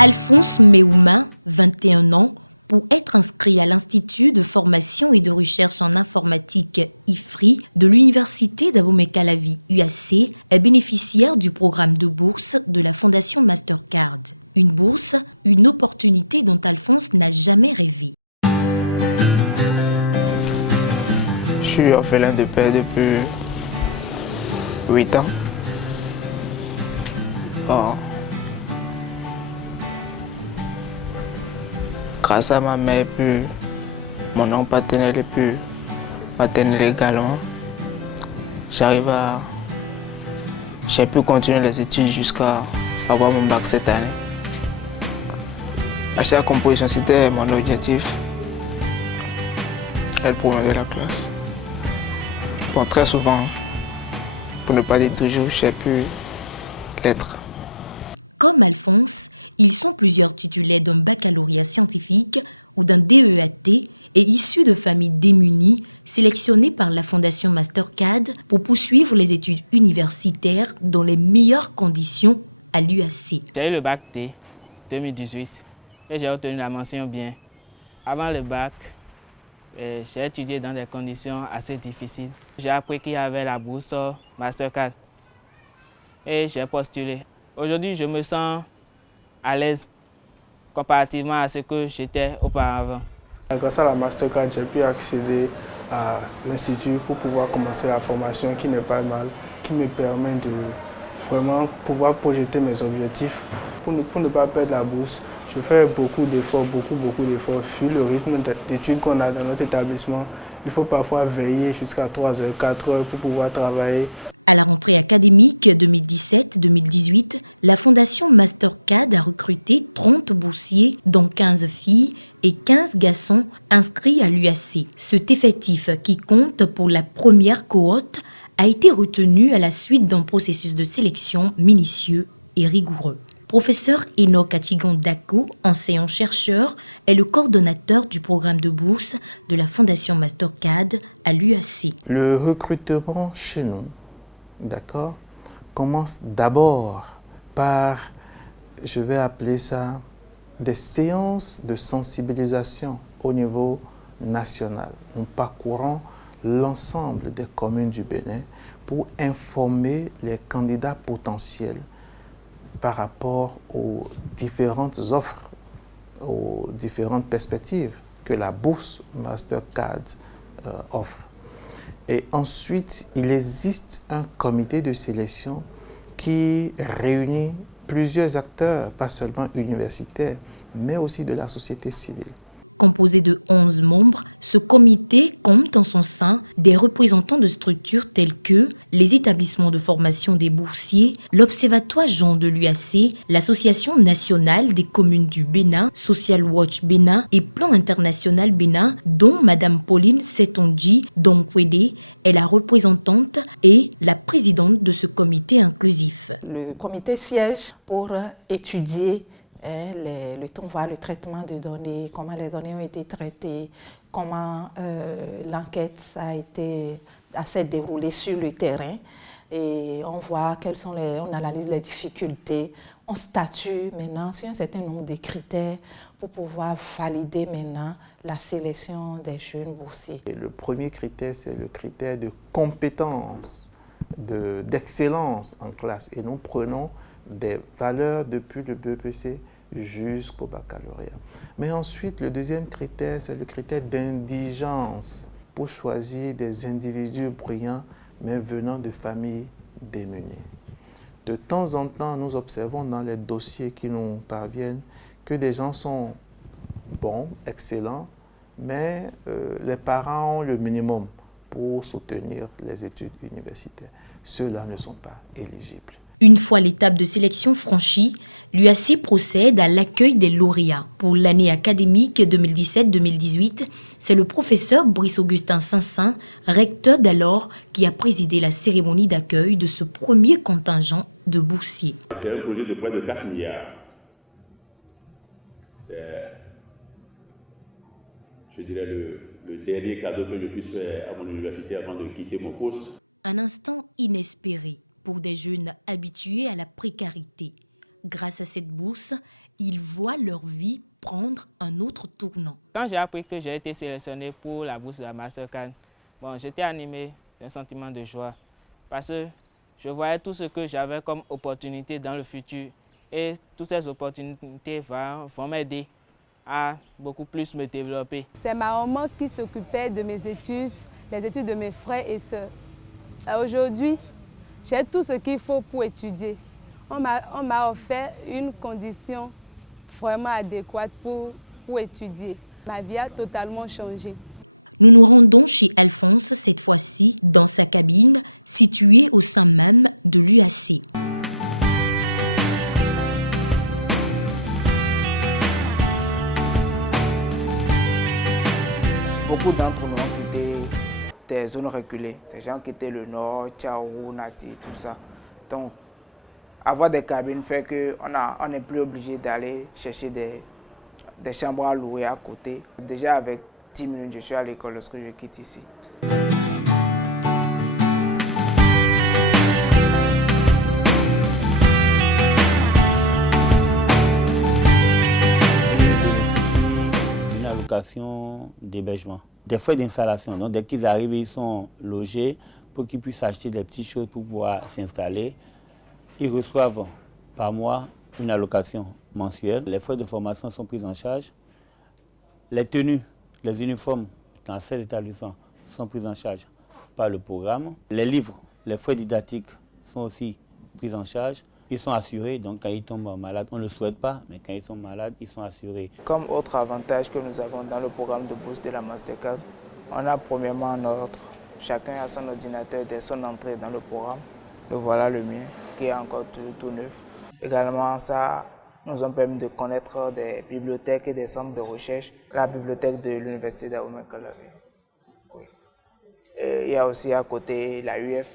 Alphonse Meouma, 21 ans, pour être inscrit à l'Institut de formation et de recherche en informatique IFRI de l'Université d'Abomey-Calavi UAC, est bénéficiaire du programme de bourse de la Fondation Mastercard. Une bourse, une opportunité dont Alphonse n'a jamais rêvé. Je suis orphelin de père depuis 8 ans. Bon. Grâce à ma mère, puis mon oncle paternel et puis maternel également, j'ai pu continuer les études jusqu'à avoir mon bac cette année. Acheter la composition, c'était mon objectif. Elle premier de la classe. Bon, très souvent, pour ne pas dire toujours, j'ai pu l'être. Comme Alphonse, ils sont plusieurs titulaires d'un baccalauréat scientifique ou d'un DEAT et issus de familles démunies sélectionnés par la Fondation Mastercard pour poursuivre les études universitaires dans les meilleures conditions à l'UAC. J'ai eu le bac T 2018 et j'ai obtenu la mention bien. Avant le bac, j'ai étudié dans des conditions assez difficiles. J'ai appris qu'il y avait la bourse Mastercard et j'ai postulé. Aujourd'hui, je me sens à l'aise comparativement à ce que j'étais auparavant. Grâce à la Mastercard, j'ai pu accéder à l'Institut pour pouvoir commencer la formation qui n'est pas mal, qui me permet de vraiment pouvoir projeter mes objectifs. Pour ne pas perdre la bourse, je fais beaucoup d'efforts, beaucoup d'efforts. Vu le rythme d'études qu'on a dans notre établissement, il faut parfois veiller jusqu'à 3 heures, 4 heures pour pouvoir travailler. À la rentrée académique 2017-2018, la Fondation Mastercard a recruté 30 boursiers, dont 15 filles et 15 garçons inscrits à l'UAC. Cet effectif, qui compte pour la première cohorte, a été retenu à la suite d'un processus de sélection minutieux et rigoureux. Professeur Enoch Achigon Dako, enseignant-chercheur, est le coordonnateur du programme de bourse de la Fondation Mastercard à l'UAC. Le recrutement chez nous, d'accord, commence d'abord par, je vais appeler ça, des séances de sensibilisation au niveau national. Nous parcourons l'ensemble des communes du Bénin pour informer les candidats potentiels par rapport aux différentes offres, aux différentes perspectives que la bourse Mastercard offre. Et ensuite, il existe un comité de sélection qui réunit plusieurs acteurs, pas seulement universitaires, mais aussi de la société civile. Composé de 11 membres, ce comité compte en son sein des représentants de structures telles que les établissements de formation des boursiers, l'Observatoire Jean de l'UAC, l'Association nationale des communes du Bénin, Social Watch Bénin et Plan international Bénin, dont Mme Pauline Setondji Donkwede est la représentante et la présidente de ce comité inclusif. Le comité siège pour étudier le traitement de données, comment les données ont été traitées, comment l'enquête s'est déroulée sur le terrain. Et on voit on analyse les difficultés, on statue maintenant sur un certain nombre de critères pour pouvoir valider maintenant la sélection des jeunes boursiers. Et le premier critère, c'est le critère de compétence, d'excellence en classe. Et nous prenons des valeurs depuis le BEPC jusqu'au baccalauréat. Mais ensuite, le deuxième critère, c'est le critère d'indigence pour choisir des individus brillants, mais venant de familles démunies. De temps en temps, nous observons dans les dossiers qui nous parviennent que des gens sont bons, excellents, mais les parents ont le minimum pour soutenir les études universitaires. Ceux-là ne sont pas éligibles. Une fois l'étape de sélection franchie, l'UAC procède à l'accueil des lauréats. Pour l'année académique 2017-2018, c'est le professeur Brice-Augustin Sansin, recteur d'alors, qui a présidé la cérémonie d'accueil de ce premier contingent de boursiers. C'est un projet de près de 4 milliards. C'est, je dirais, le dernier cadeau que je puisse faire à mon université avant de quitter mon poste. Un instant inespéré pour des jeunes habitués à la précarité. Grâce à cette bourse, ils voient leur vie prendre un autre tournant. Quand j'ai appris que j'ai été sélectionné pour la bourse de la Mastercard, j'étais animé d'un sentiment de joie parce que je voyais tout ce que j'avais comme opportunité dans le futur et toutes ces opportunités vont m'aider à beaucoup plus me développer. C'est ma maman qui s'occupait de mes études, les études de mes frères et sœurs. Aujourd'hui, j'ai tout ce qu'il faut pour étudier. On m'a offert une condition vraiment adéquate pour étudier. Ma vie a totalement changé. Nous nous rendons chez Alphonse, cette fois-ci dans sa cabine, située au sein même de l'UAC. Beaucoup d'entre nous ont quitté des zones reculées, des gens qui étaient le nord, Tchao, Nati, tout ça. Donc, avoir des cabines fait qu'on n'est plus obligé d'aller chercher des chambres à louer à côté. Déjà avec 10 minutes, je suis à l'école lorsque je quitte ici. Une allocation d'hébergement, des frais d'installation. Donc dès qu'ils arrivent, ils sont logés pour qu'ils puissent acheter des petites choses pour pouvoir s'installer. Ils reçoivent par mois une allocation mensuelle. Les frais de formation sont pris en charge. Les tenues, les uniformes dans ces établissements sont pris en charge par le programme. Les livres, les frais didactiques sont aussi pris en charge. Ils sont assurés, donc quand ils tombent malades, on ne le souhaite pas, mais quand ils sont malades, ils sont assurés. Comme autre avantage que nous avons dans le programme de bourse de la Mastercard, on a premièrement chacun a son ordinateur dès son entrée dans le programme. Voilà le mien, qui est encore tout neuf. Également, ça nous a permis de connaître des bibliothèques et des centres de recherche. La bibliothèque de l'Université d'Abomey-Calavi. Oui. Il y a aussi à côté la UF,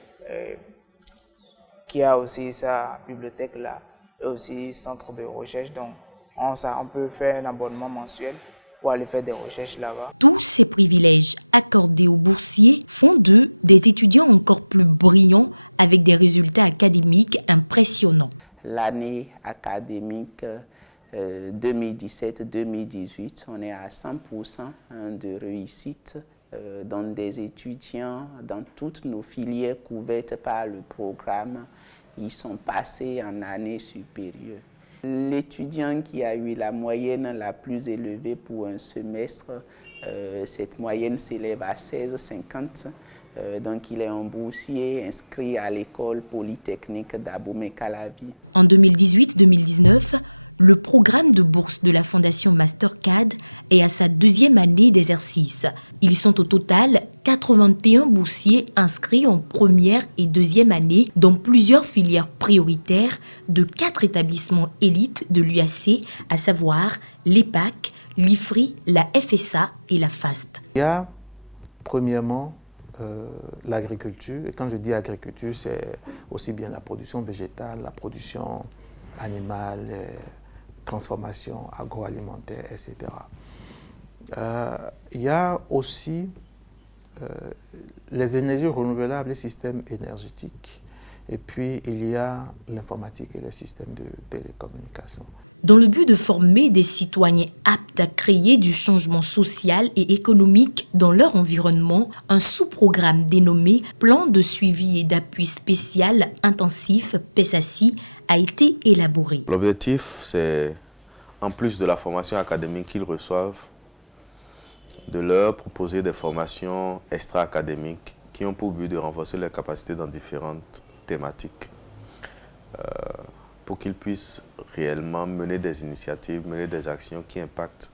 qui a aussi sa bibliothèque là, et aussi centre de recherche. Donc, on peut faire un abonnement mensuel pour aller faire des recherches là-bas. Tous ces privilèges accordés aux boursiers font d'eux des étudiants encore plus brillants avec des résultats académiques impressionnants. L'année académique 2017-2018, on est à 100% de réussite dans des étudiants dans toutes nos filières couvertes par le programme. Ils sont passés en année supérieure. L'étudiant qui a eu la moyenne la plus élevée pour un semestre, cette moyenne s'élève à 16,50. Donc il est un boursier inscrit à l'école polytechnique d'Abomey-Calavi. En 2018-2019, le programme de bourse de la Fondation Mastercard est à sa deuxième année d'exercice. Ils sont au total 81 boursiers inscrits en première et deuxième année dans plusieurs filières prioritaires de 4 établissements élites de l'UAC, à savoir l'EPAC, l'IFRI, la FSA et la FAST. Il y a premièrement l'agriculture, et quand je dis agriculture, c'est aussi bien la production végétale, la production animale, transformation agroalimentaire, etc. Il y a aussi les énergies renouvelables, les systèmes énergétiques, et puis il y a l'informatique et les systèmes de télécommunication. Dans le but de former des citoyens aptes à créer du changement social et économique dans leur environnement, un sous-programme dénommé Plan de suivi et d'appui spécial intensif PESACI a été élaboré. L'objectif, c'est, en plus de la formation académique qu'ils reçoivent, de leur proposer des formations extra-académiques qui ont pour but de renforcer leurs capacités dans différentes thématiques. Pour qu'ils puissent réellement mener des initiatives, mener des actions qui impactent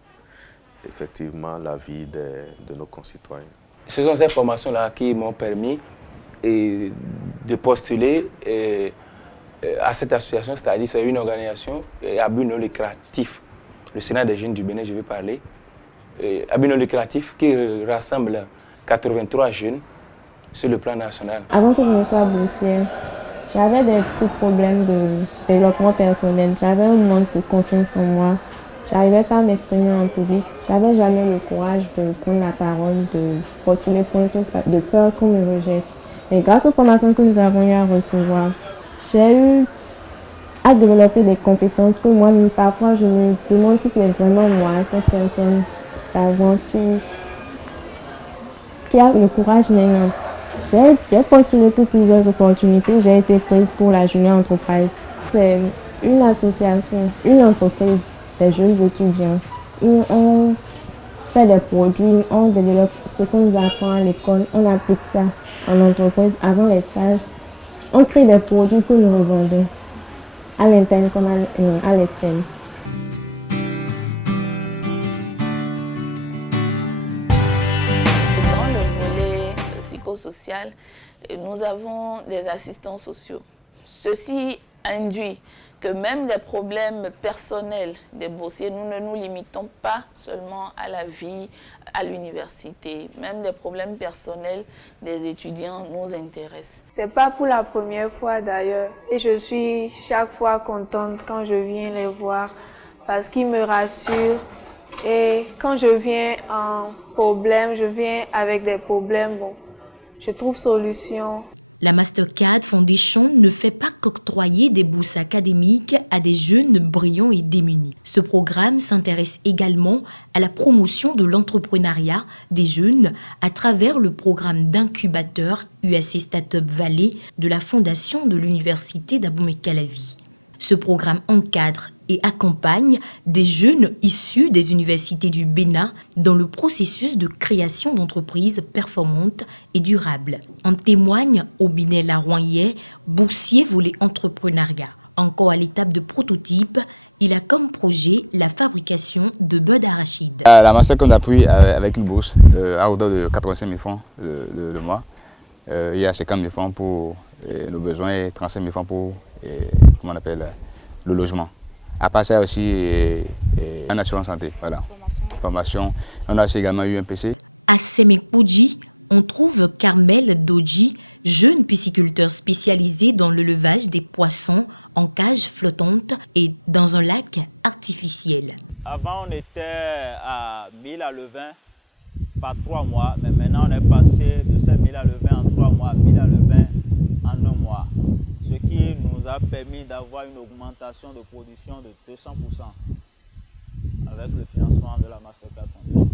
effectivement la vie de nos concitoyens. Ce sont ces formations-là qui m'ont permis de postuler à cette association, c'est-à-dire c'est une organisation à but non lucratif. Le Sénat des jeunes du Bénin, je vais parler, à but non lucratif qui rassemble 83 jeunes sur le plan national. Avant que je ne sois boursière, j'avais des petits problèmes de développement personnel. J'avais un manque de confiance en moi. Je n'arrivais pas à m'exprimer en public. J'avais jamais le courage de prendre la parole, de postuler pour un truc, de peur qu'on me rejette. Et grâce aux formations que nous avons eu à recevoir, j'ai eu à développer des compétences que moi, parfois, je me demande si c'est vraiment moi, cette personne d'avant qui a le courage maintenant. J'ai postulé pour plusieurs opportunités. J'ai été prise pour la Junior Entreprise. C'est une association, une entreprise des jeunes étudiants où on fait des produits, on développe ce qu'on nous apprend à l'école, on applique ça en entreprise avant les stages. On crée des produits que nous revendons à l'interne comme à l'externe. Dans le volet psychosocial, nous avons des assistants sociaux. Ceci induit que même des problèmes personnels des boursiers, nous ne nous limitons pas seulement à la vie à l'université. Même des problèmes personnels des étudiants nous intéressent. C'est pas pour la première fois d'ailleurs. Et je suis chaque fois contente quand je viens les voir parce qu'ils me rassurent. Et quand je viens en problème, je viens avec des problèmes, bon, je trouve solution. La Mastercard Foundation ne fait pas qu'octroyer des bourses académiques à des jeunes brillants et démunis. Ce programme s'intéresse également à la promotion de l'entrepreneuriat des jeunes à travers le programme d'incubateur UAC Startup Valley de la Fondation de l'Université d'Abomey-Calavi. Ce programme encadre et accompagne des jeunes issus des universités du Bénin dans le processus de création d'entreprises performantes et durables. En témoigne Obinet Laroyer, boursier volet entrepreneuriat. Encore à l'étape de prototype, il a comme projet la fabrication de beurre d'arachide. La Mastercard appuie avec une bourse à hauteur de 85 000 francs le mois. Il y a 50 000 francs pour nos besoins et 35 000 francs pour le logement. À part ça aussi, une assurance santé, voilà. Formation. On a aussi également eu un PC. À Semekpoudji, on trouve Carmel Doji, jeune pisciculteur spécialisé dans le levage des poissons en cage flottante et dans un lac artificiel. Avant, on était à 1000 à levain par 3 mois, mais maintenant on est passé de ces 1000 à levain en 3 mois à 1000 à levain en 1 mois. Ce qui nous a permis d'avoir une augmentation de production de 200% avec le financement de la Mastercard Foundation.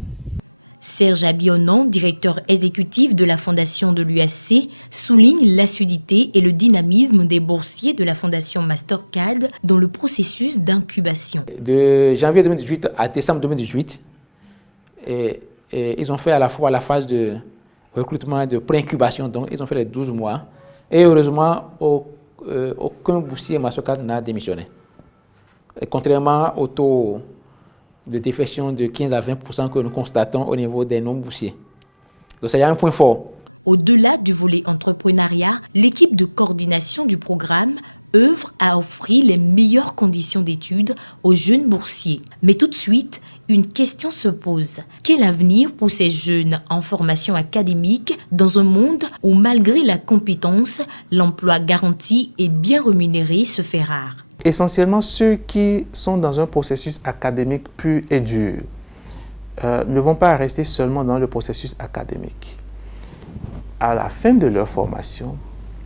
Serge Abionan, directeur exécutif de la Fondation de l'UAC, souligne l'assiduité et le dynamisme des boursiers de la Fondation Mastercard dans le processus d'incubation. De janvier 2018 à décembre 2018, ils ont fait à la fois la phase de recrutement et de pré-incubation, donc ils ont fait les 12 mois. Et heureusement, aucun boursier Mastercard n'a démissionné. Et contrairement au taux de défection de 15 à 20% que nous constatons au niveau des non-boursiers. Donc ça y a un point fort. Au-delà du volet entrepreneuriat, l'équipe de coordination du programme œuvre à offrir les meilleures conditions d'études aux jeunes boursiers. Mais tout de suite, une question se pose. Quel avenir pour ces jeunes en formation académique dans un monde où, malgré la compétence, l'emploi garanti et bien rémunéré se fait rare? Essentiellement, ceux qui sont dans un processus académique pur et dur ne vont pas rester seulement dans le processus académique. À la fin de leur formation,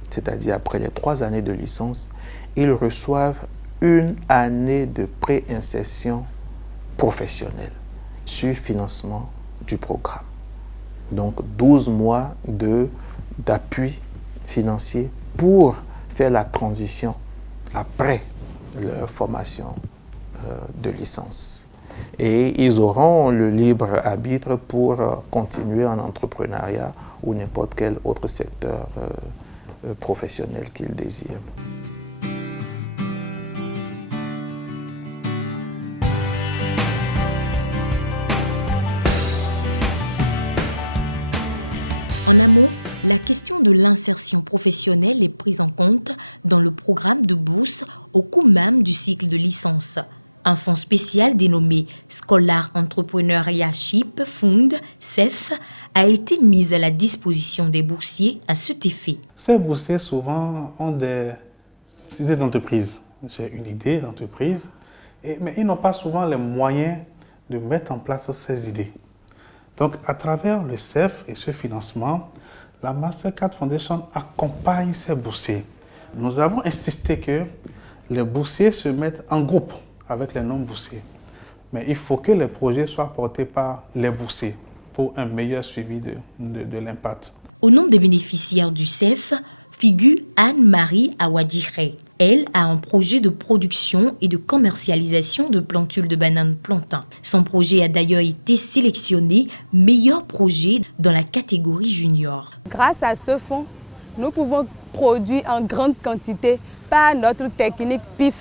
c'est-à-dire après les 3 années de licence, ils reçoivent une année de pré-insertion professionnelle sur financement du programme. Donc 12 mois d'appui financier pour faire la transition après leur formation de licence. Et ils auront le libre arbitre pour continuer en entrepreneuriat ou n'importe quel autre secteur professionnel qu'ils désirent. En amont, la question de l'insertion professionnelle est prise en compte dans le programme de bourse au cours même du cycle de licence. Un fonds spécial dénommé Scholar Entrepreneurship Fund, CEF, a été mis à la disposition des boursiers à cet effet. Ces boursiers souvent ont des idées d'entreprise. J'ai une idée d'entreprise, mais ils n'ont pas souvent les moyens de mettre en place ces idées. Donc, à travers le CEF et ce financement, la Mastercard Foundation accompagne ces boursiers. Nous avons insisté que les boursiers se mettent en groupe avec les non-boursiers. Mais il faut que les projets soient portés par les boursiers pour un meilleur suivi de l'impact. Au nom des bénéficiaires du CEF figure Anne-Marie Awadjire. Elle a un projet de production et de commercialisation de plantules de bananes plantain. Son projet a d'ailleurs été sélectionné meilleur projet dans la catégorie junior. Grâce à ce fonds, nous pouvons produire en grande quantité par notre technique PIF.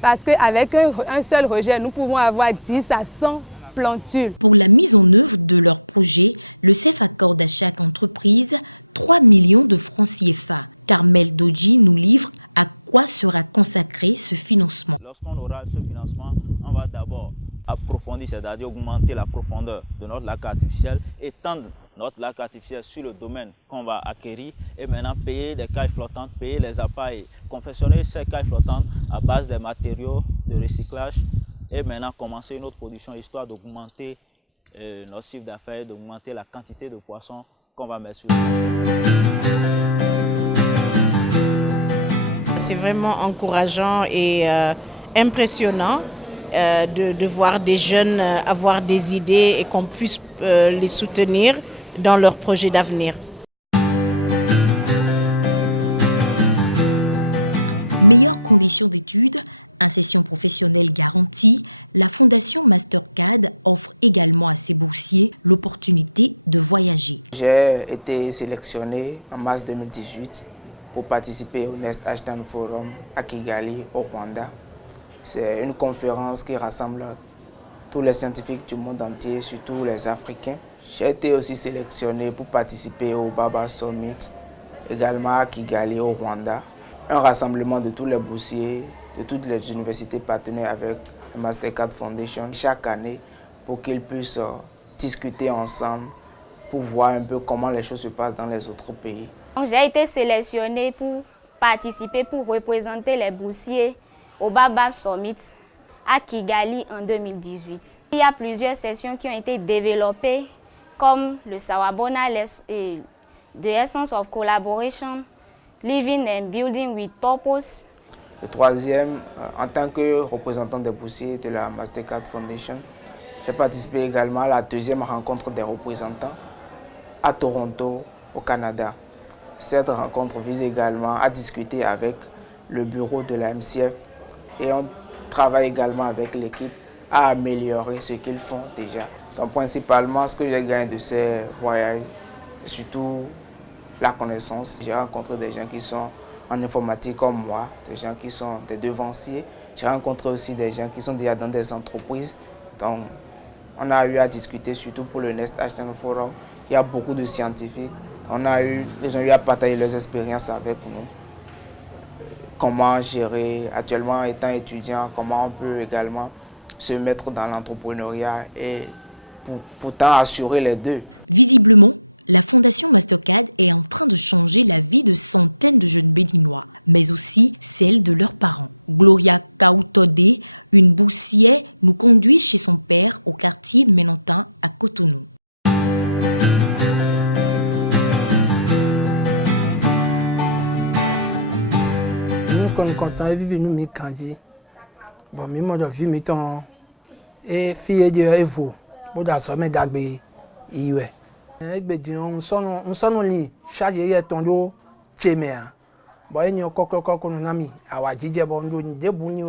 Parce qu'avec un seul rejet, nous pouvons avoir 10 à 100 plantules. Pour la mise en œuvre de leur projet, le CEF accorde à chaque entreprise 3 millions de francs CFA. Carmel Dodji nous livre à quoi sera consacré ce financement. Lorsqu'on aura ce financement, on va d'abord approfondir, c'est-à-dire augmenter la profondeur de notre lac artificiel, étendre notre lac artificiel sur le domaine qu'on va acquérir et maintenant payer des cailles flottantes, payer les appareils, confectionner ces cailles flottantes à base des matériaux de recyclage et maintenant commencer une autre production histoire d'augmenter notre chiffre d'affaires, d'augmenter la quantité de poissons qu'on va mettre sur le marché. C'est vraiment encourageant et impressionnant de voir des jeunes avoir des idées et qu'on puisse les soutenir dans leurs projets d'avenir. Meilleures conditions d'études, insertion professionnelle garantie, la Fondation Mastercard offre également à ses boursiers l'opportunité de voyager. J'ai été sélectionné en mars 2018 pour participer au Next Ashton Forum à Kigali, au Rwanda. C'est une conférence qui rassemble tous les scientifiques du monde entier, surtout les Africains. J'ai été aussi sélectionné pour participer au Baba Summit, également à Kigali, au Rwanda. Un rassemblement de tous les boursiers, de toutes les universités partenaires avec la Mastercard Foundation chaque année pour qu'ils puissent discuter ensemble pour voir un peu comment les choses se passent dans les autres pays. J'ai été sélectionnée pour participer, pour représenter les boursiers au Baba Summit à Kigali en 2018. Il y a plusieurs sessions qui ont été développées comme le Sawabona et The Essence of Collaboration, Living and Building with Purpose. Le troisième, en tant que représentant des boursiers de la Mastercard Foundation, j'ai participé également à la deuxième rencontre des représentants à Toronto, au Canada. Cette rencontre vise également à discuter avec le bureau de la MCF et on travaille également avec l'équipe à améliorer ce qu'ils font déjà. Donc principalement, ce que j'ai gagné de ces voyages, surtout la connaissance. J'ai rencontré des gens qui sont en informatique comme moi, des gens qui sont des devanciers. J'ai rencontré aussi des gens qui sont déjà dans des entreprises. Donc on a eu à discuter surtout pour le Next Ashton Forum. Il y a beaucoup de scientifiques. Ils ont eu à partager leurs expériences avec nous. Comment gérer, actuellement étant étudiant, comment on peut également se mettre dans l'entrepreneuriat et pourtant assurer les deux. Visiblement, la Fondation Mastercard est en train de changer la vie de centaines de jeunes béninois, mais aussi celle de leurs parents. Gloria Kautode, une boursière, nous conduit chez son père au quartier Ménantin à Cotonou. Nous content de vivre nous mécaniques. Bon, mais moi de vie mettons et fille de Evo, pour dans sommet d'agbe iwe. On sonne li chargé hier tondo chemea. Bon y a koko nous nami awa jije bon ndo ni debu ni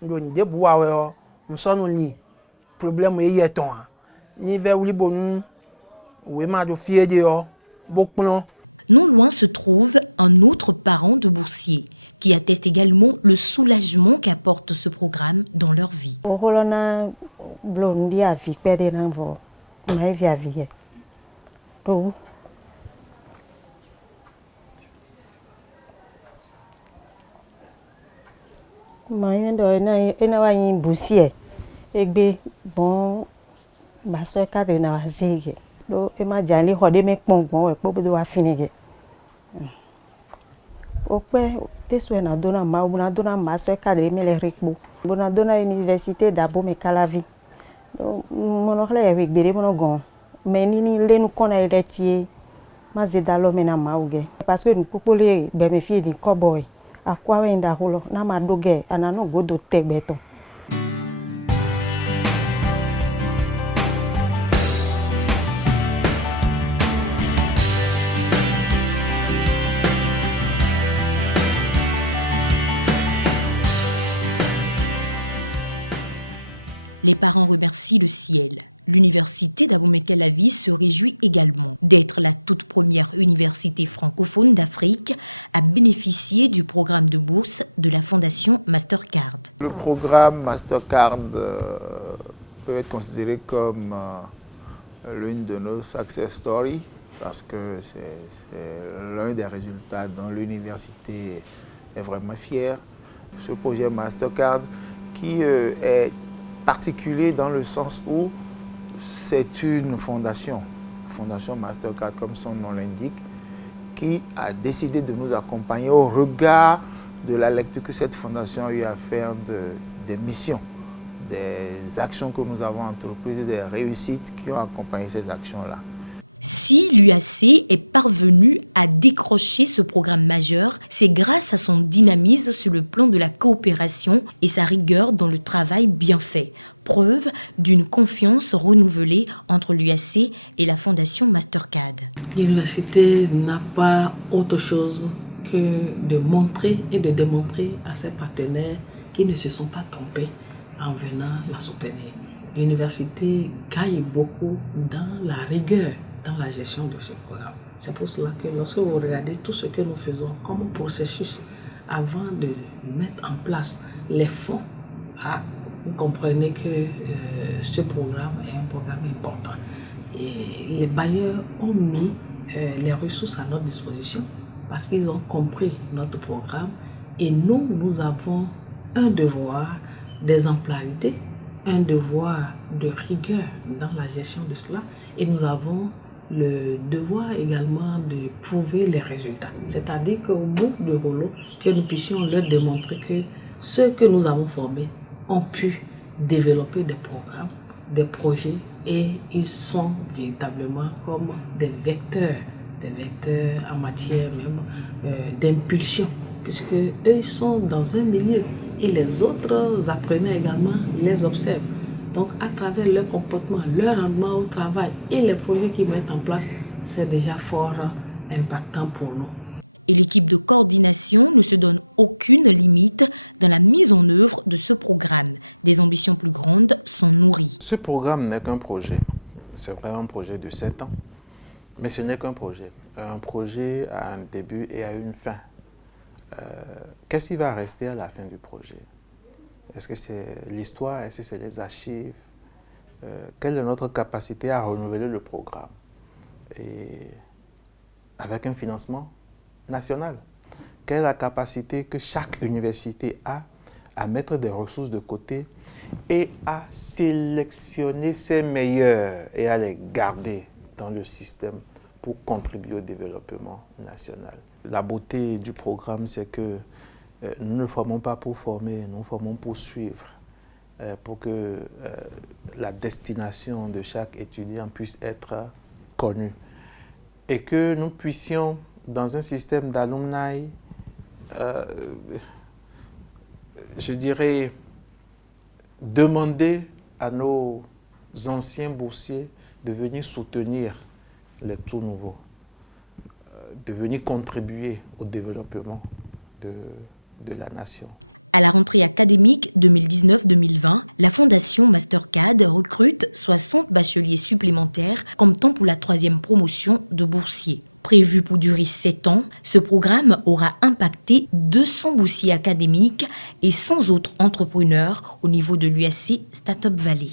ndo ni debu awe on sonne li problème hier ton ni vers li bonu ou ma do fille de bokpon. Non loin se trouve un autre parent de boursiers qui atteste également le soulagement qu'apporte ce programme dans leur vie. Okpe teswe na dona ma ubuna dona maso cadre mele rekbo bona dona université d'abo me kalavi mono kle we gbere mono gon menini le nu kona eletie ma zedalo mena mauge parce que nous popolé be me fie di cowboy akwa wenda holo na madoge anano godo tegbeto. Les parents remercient le ciel. L'université d'Abomey-Calavi se réjouit également d'être la toute première université francophone d'Afrique à bénéficier du programme de bourse de la Fondation Mastercard. Le programme Mastercard peut être considéré comme l'une de nos success stories parce que c'est l'un des résultats dont l'université est vraiment fière. Ce projet Mastercard qui est particulier dans le sens où c'est une fondation Mastercard comme son nom l'indique, qui a décidé de nous accompagner au regard de la lecture que cette fondation a eu à faire des missions, des actions que nous avons entreprises et des réussites qui ont accompagné ces actions-là. Si l'UAC est parvenu à décrocher ce programme majeur, c'est grâce à son dynamisme sur le plan de la coopération et sa rigueur dans le travail bien fait. Preuve d'une confiance renouvelée entre l'UAC et la Fondation Mastercard. L'université n'a pas autre chose que de montrer et de démontrer à ses partenaires qu'ils ne se sont pas trompés en venant la soutenir. L'université gagne beaucoup dans la rigueur dans la gestion de ce programme. C'est pour cela que lorsque vous regardez tout ce que nous faisons comme processus avant de mettre en place les fonds, vous comprenez que ce programme est un programme important. Et les bailleurs ont mis les ressources à notre disposition parce qu'ils ont compris notre programme et nous avons un devoir d'exemplarité, un devoir de rigueur dans la gestion de cela et nous avons le devoir également de prouver les résultats. C'est-à-dire qu'au bout de rouleau, que nous puissions leur démontrer que ceux que nous avons formés ont pu développer des programmes, des projets et ils sont véritablement comme des vecteurs en matière même d'impulsion puisque eux ils sont dans un milieu et les autres apprenants également les observent. Donc, à travers leur comportement, leur rendement au travail et les projets qu'ils mettent en place, c'est déjà fort impactant pour nous. Et l'équipe de coordination ne se donne aucune limite dans la mise en œuvre de ce programme. Des ambitions plus grandes sont nourries. Ce programme n'est qu'un projet. C'est vraiment un projet de 7 ans. Mais ce n'est qu'un projet. Un projet a un début et a une fin. Qu'est-ce qui va rester à la fin du projet ? Est-ce que c'est l'histoire? Est-ce que c'est les archives? Quelle est notre capacité à renouveler le programme? Et avec un financement national. Quelle est la capacité que chaque université a à mettre des ressources de côté et à sélectionner ses meilleurs et à les garder dans le système pour contribuer au développement national? La beauté du programme, c'est que nous ne formons pas pour former, nous formons pour suivre, pour que la destination de chaque étudiant puisse être connue. Et que nous puissions, dans un système d'alumni, je dirais, demander à nos anciens boursiers de venir soutenir les tout nouveaux, de venir contribuer au développement de la nation. À la rentrée académique 2019-2020, la Fondation Mastercard recrute 60 bacheliers supplémentaires comme temps pour la 3e promotion de boursiers. Prévu pour durer 7 ans, ce programme aura impacté 200 boursiers académiques et 100 autres entrepreneurs au niveau de l'UAC Startup Valley.